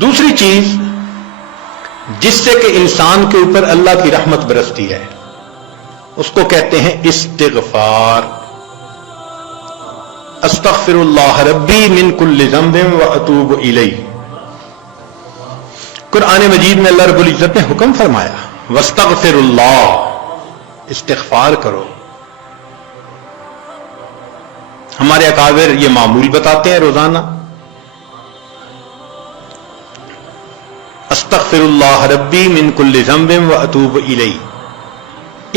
دوسری چیز جس سے کہ انسان کے اوپر اللہ کی رحمت برستی ہے اس کو کہتے ہیں استغفار. استغفر اللہ ربی من کل ذنب واتوب الیہ. قرآن مجید میں اللہ رب العزت نے حکم فرمایا واستغفر اللہ، استغفار کرو. ہمارے اکابر یہ معمول بتاتے ہیں روزانہ، استغفر اللہ ربی من کل ذنب واتوب الیہ.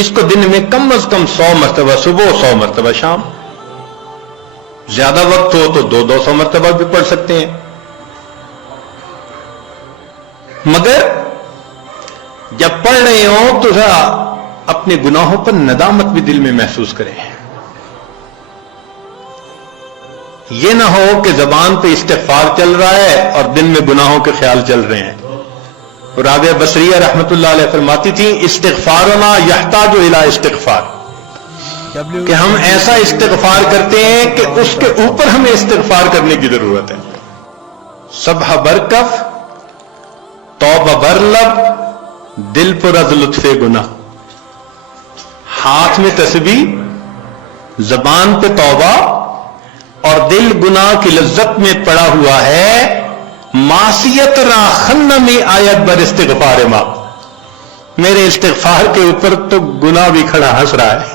اس کو دن میں کم از کم 100 مرتبہ صبح، 100 مرتبہ شام. زیادہ وقت ہو تو 200 مرتبہ بھی پڑھ سکتے ہیں. مگر جب پڑھ رہے ہوں تو ذرا اپنے گناہوں پر ندامت بھی دل میں محسوس کریں. یہ نہ ہو کہ زبان پہ استغفار چل رہا ہے اور دل میں گناہوں کے خیال چل رہے ہیں. رابعہ بصریہ رحمت اللہ علیہ فرماتی تھی استغفارنا یحتاج الی استغفار، کہ ہم ایسا استغفار کرتے ہیں کہ اس کے اوپر ہمیں استغفار کرنے کی ضرورت ہے. سبح برکف، توبہ برلب، دل پر از لطف گناہ. ہاتھ میں تسبیح، زبان پہ توبہ اور دل گناہ کی لذت میں پڑا ہوا ہے. معصیت را خن میں آیت بر استغفار ما، میرے استغفار کے اوپر تو گناہ بھی کھڑا ہنس رہا ہے.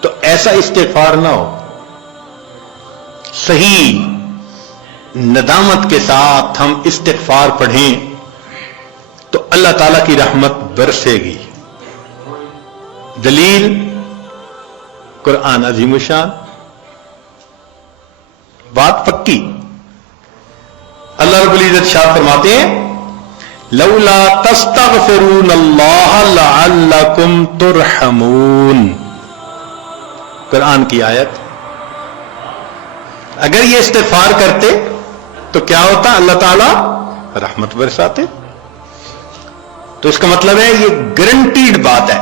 تو ایسا استغفار نہ ہو. صحیح ندامت کے ساتھ ہم استغفار پڑھیں تو اللہ تعالی کی رحمت برسے گی. دلیل قرآن عظیم الشان، بات پکی. اللہ رب العزت شاہ فرماتے ہیں لولا تستغفرون اللہ لعلکم ترحمون. قرآن کی آیت. اگر یہ استغفار کرتے تو کیا ہوتا؟ اللہ تعالی رحمت برساتے. تو اس کا مطلب ہے یہ گارنٹیڈ بات ہے